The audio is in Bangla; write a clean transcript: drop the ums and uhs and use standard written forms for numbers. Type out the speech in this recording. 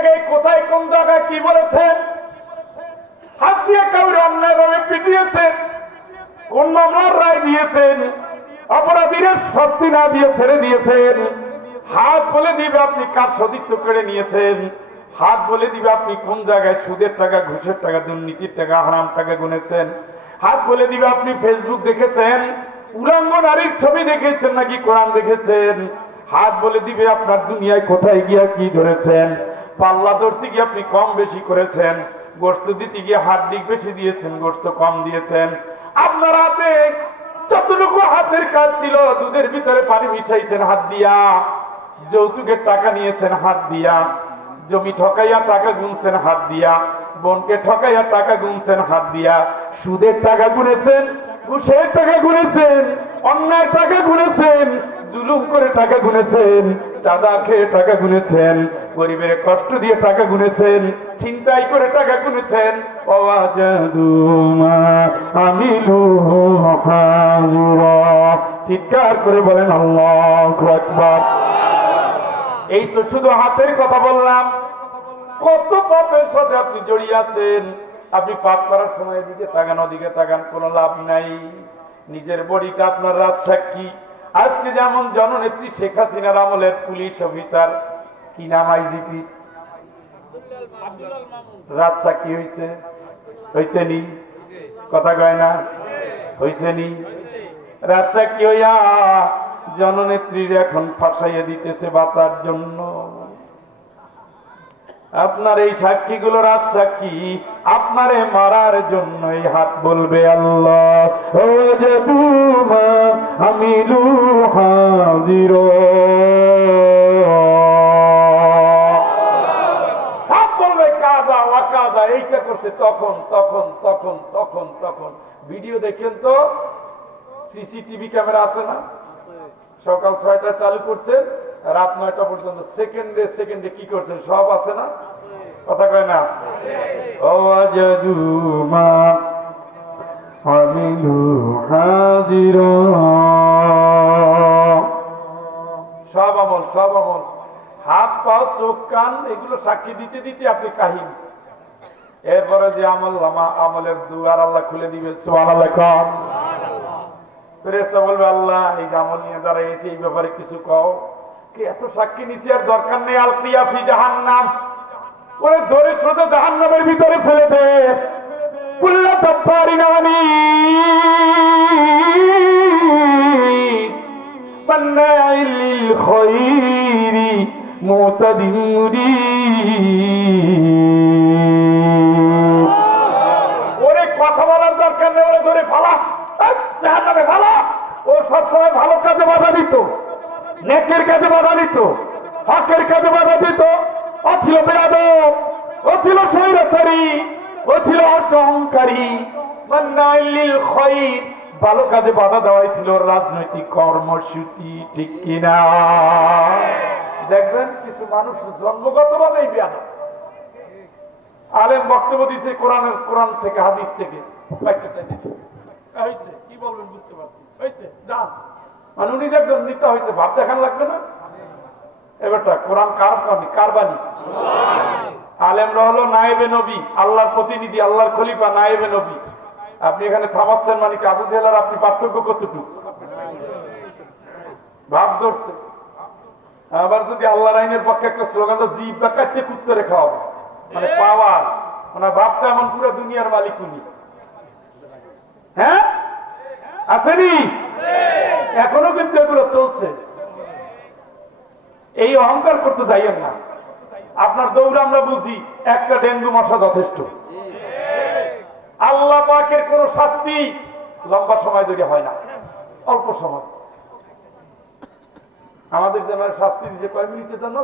জায়গায় কোথায় কোন জায়গায় কি বলেছেন, হাত দিয়ে কাউরে অন্যায়ভাবে পিটিয়েছেন, কোন মামলার রায় দিয়েছেন, অপরাধীদের শাস্তি না দিয়ে ছেড়ে দিয়েছেন, হাত বলে দিবে আপনি কার সতীর্থ করে নিয়েছেন, হাত বলে দিবে আপনি কোন জায়গায় সুদের টাকা, ঘুষের টাকা, দুর্নীতির টাকা, হারাম টাকা গুনেছেন, হাত বলে দিবে আপনি ফেসবুক দেখেছেন, উলঙ্গ নারীর ছবি দেখেছেন নাকি কোরআন দেখেছেন, হাত বলে দিবে আপনার দুনিয়ায় কোথায় গিয়া কি ধরেছেন, পাল্লা ধরতে গিয়ে আপনি কম বেশি করেছেন, গোস্ত দিতে গিয়ে হাড্ডি বেশি দিয়েছেন, গোস্ত কম দিয়েছেন, আপনার হাতে যতটুকু হাতের কাজ ছিল, দুধের ভিতরে পানি মিশাইছেন হাত দিয়া, যৌতুকের টাকা নিয়েছেন হাত দিয়া, জমি ঠকাইয়া টাকা গুনছেন হাত দিয়া, বোনকে ঠকাইয়া টাকা গুনছেন হাত দিয়া, সুদের টাকা গুনেছেন, ঘুষের টাকা গুনেছেন, অন্যায় টাকা গুনেছেন, জুলুম করে টাকা গুনেছেন, চাঁদা খেয়ে টাকা গুনেছেন, গরিবের কষ্ট দিয়ে টাকা গুনেছেন, ছিনতাই করে টাকা গুনেছেন। চিৎকার করে বলেন আল্লাহু আকবার। এই তো শুধু হাতের কথা বললাম, কত পাপের সাথে আপনি জড়িয়ে আছেন। আপনি পাপ করার সময় এদিকে তাকান ওদিকে তাকান, কোনো লাভ নাই। নিজের বডিটা আপনার রাজসাক্ষী। আজকে যেমন জননেত্রী শেখ হাসিনার আমলের পুলিশ অফিসার, কি নাম আইজিপি, রাজসাক্ষী হয়েছে, হয়েছে নি, কথা কয় না, হয়েছে নি, রাজসাক্ষী হইয়া জননেত্রীর এখন ফাঁসাইয়া দিতেছে বাঁচার জন্য। আপনার এই সাক্ষীগুলো রাজসাক্ষী, আপনারে মারার জন্য এই হাত বলবে আল্লাহ আমিলু হাজির। হাত বলবে কাদা ওয়াকাদা, এইটা করছে, তখন তখন তখন তখন তখন। ভিডিও দেখেন তো, সিসিটিভি ক্যামেরা আছে না, সকাল 6টায় চালু করছে, রাত 9টা পর্যন্ত সেকেন্ডে সেকেন্ডে কি করছেন সব আছে না, কথা কয় না। সব আমল, সব আমল, হাত পাও চোখ কান এগুলো সাক্ষী দিতে দিতে আপনি কাহিনী। এরপরে যে আমল আমলের দুয়ার আল্লাহ খুলে দিবে, সুবহানাল্লাহ। ফেরেশতা বলবে আল্লাহ এই আমল নিয়ে দাঁড়াইছে, এই ব্যাপারে কিছু কও। কি এত সাক্ষী নিচে আর দরকার নেই, আলকিয়া ফি জাহান্নাম, ওরে ধরে সোজা জাহান্নামের ভিতরে ফেলে দে। কুল্লা জব্বারিন আনীদ মান্নাইল লিল খায়রি মুতাদিন মুরিদ। ওরে কথা বলার দরকার নেই, ওরে ধরে ফালা, জাহান্নামে ফালা। ও সবসময় ভালো কাজে বাধা দিত, নেকের কাজে বাধা দিত, হকের কাজে বাধা দিত। ও ছিল বেয়াদব, ও ছিল স্বৈরাচারী, ও ছিল অহংকারী। মান্নাইল লিল খায়র, ভালো কাজে বাধা দেওয়াই ছিল রাজনৈতিক কর্মসূচি, ঠিক কিনা? দেখবেন কিছু মানুষ জন্মগতভাবেই বেয়াদব। আলেম বক্তব্য দিচ্ছে কোরআন থেকে, হাদিস থেকে, হয়েছে কি বলবেন বুঝতে পারছি, হয়েছে যান, মানে উনি যে একজন নেতা হয়েছে ভাব দেখান লাগবে না। এবারটা কোরআন কার বাণী, কার বাণী? আলেমরা হলো নায়েবে নবী, আল্লাহর প্রতিনিধি, আল্লাহর খলিফা, নায়েবে নবী। আপনি এখানে থামাচ্ছেন মানে কি আবু জেহেল আর আপনি পার্থক্য কতটুকু? ভাব ধরছে। আবার যদি আল্লাহর আইনের পক্ষে একটা স্লোগান, জীব বা কাটতে কুত্তে রেখা হবে, মানে পাওয়ার, মানে ভাবটা এমন পুরো দুনিয়ার মালিক উনি। হ্যাঁ আসেনি, এখনো কিন্তু এগুলো চলছে। এই অহংকার করতে যাইয়েন না। আপনার দৌড় আমরা বুঝি, একটা ডেঙ্গু মশা যথেষ্ট। আল্লাহ পাকের কোন শাস্তি লম্বা সময় ধরে হয় না, অল্প সময়। আমাদের যেন শাস্তি দিতে কয় মিনিটে জানো,